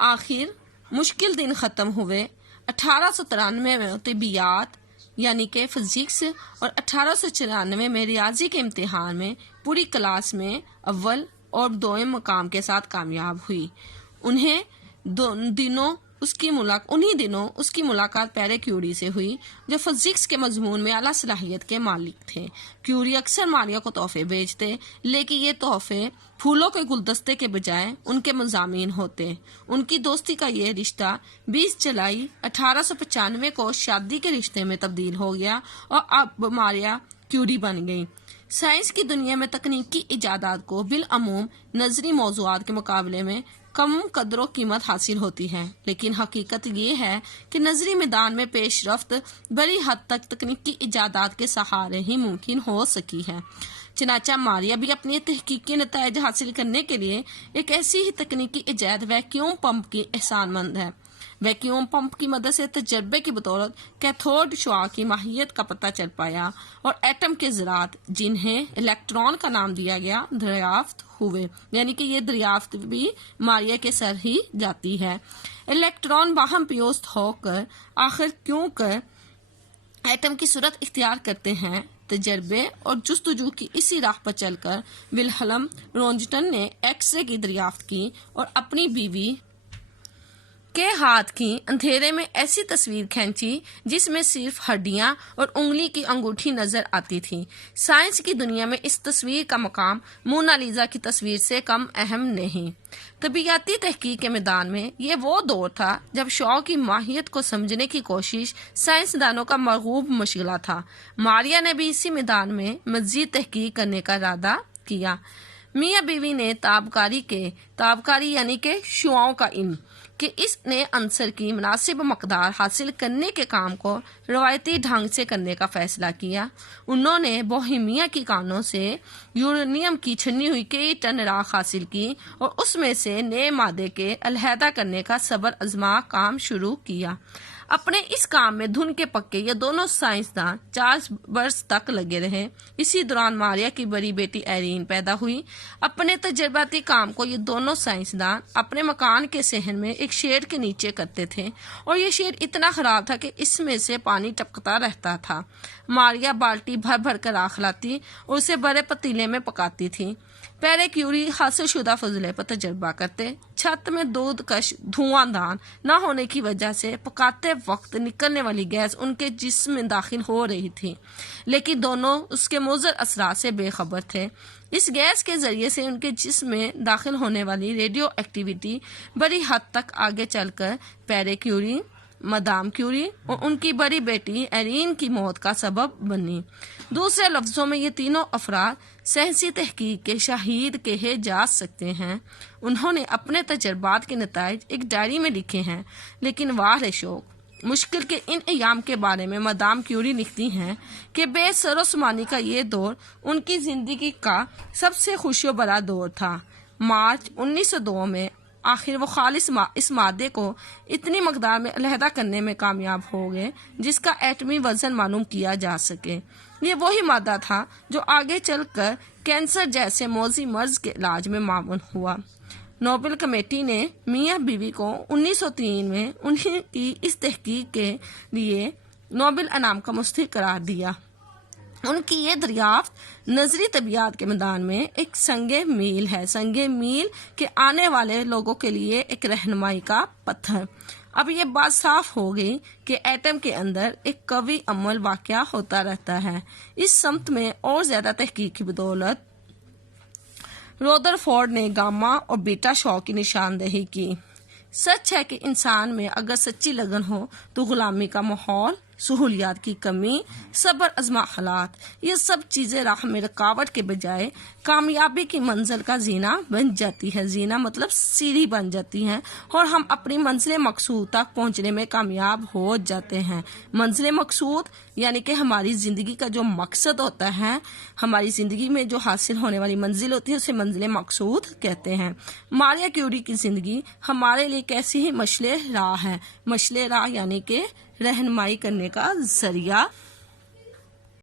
آخر مشکل دن ختم ہوئے۔ 1893 میں طبیعیات یعنی کہ فزکس اور 1894 میں ریاضی کے امتحان میں پوری کلاس میں اول اور دوم مقام کے ساتھ کامیاب ہوئی۔ انہی دنوں اس کی ملاقات پیرے کیوری سے ہوئی جو فزکس کے مضمون میں اعلیٰ صلاحیت کے مالک تھے۔ کیوری اکثر ماریا کو تحفے بھیجتے، لیکن یہ تحفے پھولوں کے گلدستے کے بجائے ان کے مضامین ہوتے۔ ان کی دوستی کا یہ رشتہ 20 جولائی 1895 کو شادی کے رشتے میں تبدیل ہو گیا اور اب ماریا کیوری بن گئی۔ سائنس کی دنیا میں تکنیکی ایجادات کو بالعموم نظری موضوعات کے مقابلے میں کم قدر و قیمت حاصل ہوتی ہے، لیکن حقیقت یہ ہے کہ نظری میدان میں پیش رفت بڑی حد تک تکنیکی ایجادات کے سہارے ہی ممکن ہو سکی ہے۔ چنانچہ ماریا بھی اپنی تحقیقی نتائج حاصل کرنے کے لیے ایک ایسی ہی تکنیکی ایجاد ویکیوم پمپ کی احسان مند ہے۔ ویکیوم پمپ کی مدد سے تجربے کی بدولت کیتھوڈ شعاع کی ماہیت کا پتہ چل پایا اور ایٹم کے ذرات جنہیں الیکٹران کا نام دیا گیا دریافت ہوئے، یعنی کہ یہ دریافت بھی ماریا کے سر ہی جاتی ہے۔ الیکٹران باہم پیوست ہو کر آخر کیوں کر ایٹم کی صورت اختیار کرتے ہیں، تجربے اور جستجو کی اسی راہ پر چل کر ولہلم رونجٹن نے ایکس رے کی دریافت کی اور اپنی بیوی کے ہاتھ کی اندھیرے میں ایسی تصویر کھینچی جس میں صرف ہڈیاں اور انگلی کی انگوٹھی نظر آتی تھی۔ سائنس کی دنیا میں اس تصویر کا مقام مونالیزا کی تصویر سے کم اہم نہیں۔ طبیعیاتی تحقیق کے میدان میں یہ وہ دور تھا جب شعاع کی ماہیت کو سمجھنے کی کوشش سائنسدانوں کا مرغوب مشغلہ تھا۔ ماریا نے بھی اسی میدان میں مزید تحقیق کرنے کا ارادہ کیا۔ میاں بیوی نے تابکاری یعنی کہ شعاعوں کا علم کہ اس نے عنصر کی مناسب مقدار حاصل کرنے کے کام کو روایتی ڈھنگ سے کرنے کا فیصلہ کیا۔ انہوں نے بوہیمیا کی کانوں سے یورینیم کی چھنی ہوئی کئی ٹن راکھ حاصل کی اور اس میں سے نئے مادے کے علیحدہ کرنے کا صبر آزما کام شروع کیا۔ اپنے اس کام میں دھن کے پکے یہ دونوں سائنسدان 4 برس تک لگے رہے۔ اسی دوران ماریا کی بڑی بیٹی ایرین پیدا ہوئی۔ اپنے تجرباتی کام کو یہ دونوں سائنسدان اپنے مکان کے صحن میں ایک شیڈ کے نیچے کرتے تھے اور یہ شیڈ اتنا خراب تھا کہ اس میں سے پانی ٹپکتا رہتا تھا۔ ماریا بالٹی بھر بھر کر راکھ لاتی اور اسے بڑے پتیلے میں پکاتی تھی۔ پیرے کیوری حاصل شدہ فضلے پر تجربہ کرتے۔ چھت میں دودھ کش دھواں دان نہ ہونے کی وجہ سے پکاتے وقت نکلنے والی گیس ان کے جسم میں داخل ہو رہی تھی، لیکن دونوں اس کے مضر اثرات سے بے خبر تھے۔ اس گیس کے ذریعے سے ان کے جسم میں داخل ہونے والی ریڈیو ایکٹیویٹی بڑی حد تک آگے چل کر پیرے کیوری، مدام کیوری اور ان کی بڑی بیٹی ایرین کی موت کا سبب بنی۔ دوسرے لفظوں میں یہ تینوں افراد سائنسی تحقیق کے شاہد کہے جا سکتے ہیں۔ انہوں نے اپنے تجربات کے نتائج ایک ڈائری میں لکھے ہیں، لیکن واہ شوق مشکل کے ان ایام کے بارے میں مدام کیوری لکھتی ہیں کہ بے سر و سامانی کا یہ دور ان کی زندگی کا سب سے خوشی و بڑا دور تھا۔ مارچ 1902 میں آخر وہ خالص اس مادے کو اتنی مقدار میں علیحدہ کرنے میں کامیاب ہو گئے جس کا ایٹمی وزن معلوم کیا جا سکے۔ یہ وہی مادہ تھا جو آگے چل کر کینسر جیسے موذی مرض کے علاج میں معاون ہوا۔ نوبل کمیٹی نے میاں بیوی کو 1903 میں انہیں کی اس تحقیق کے لیے نوبل انعام کا مستحق قرار دیا۔ ان کی یہ دریافت نظری طبیعیات کے میدان میں ایک سنگ میل ہے، سنگ میل کے آنے والے لوگوں کے لیے ایک رہنمائی کا پتھر۔ اب یہ بات صاف ہو گئی کہ ایٹم کے اندر ایک قوی عمل واقع ہوتا رہتا ہے۔ اس سمت میں اور زیادہ تحقیق کی بدولت رودرفورڈ نے گاما اور بیٹا شعاع کی نشاندہی کی۔ سچ ہے کہ انسان میں اگر سچی لگن ہو تو غلامی کا ماحول، سہولیات کی کمی، صبر آزما حالات، یہ سب چیزیں راہ میں رکاوٹ کے بجائے کامیابی کی منزل کا زینہ بن جاتی ہے۔ زینہ مطلب سیڑھی بن جاتی ہیں اور ہم اپنی منزل مقصود تک پہنچنے میں کامیاب ہو جاتے ہیں۔ منزل مقصود یعنی کہ ہماری زندگی کا جو مقصد ہوتا ہے، ہماری زندگی میں جو حاصل ہونے والی منزل ہوتی ہے اسے منزل مقصود کہتے ہیں۔ ماریا کیوری کی زندگی ہمارے لیے کیسی ہی مشعل راہ ہے۔ مشعل راہ یعنی کہ رہنمائی کرنے کا ذریعہ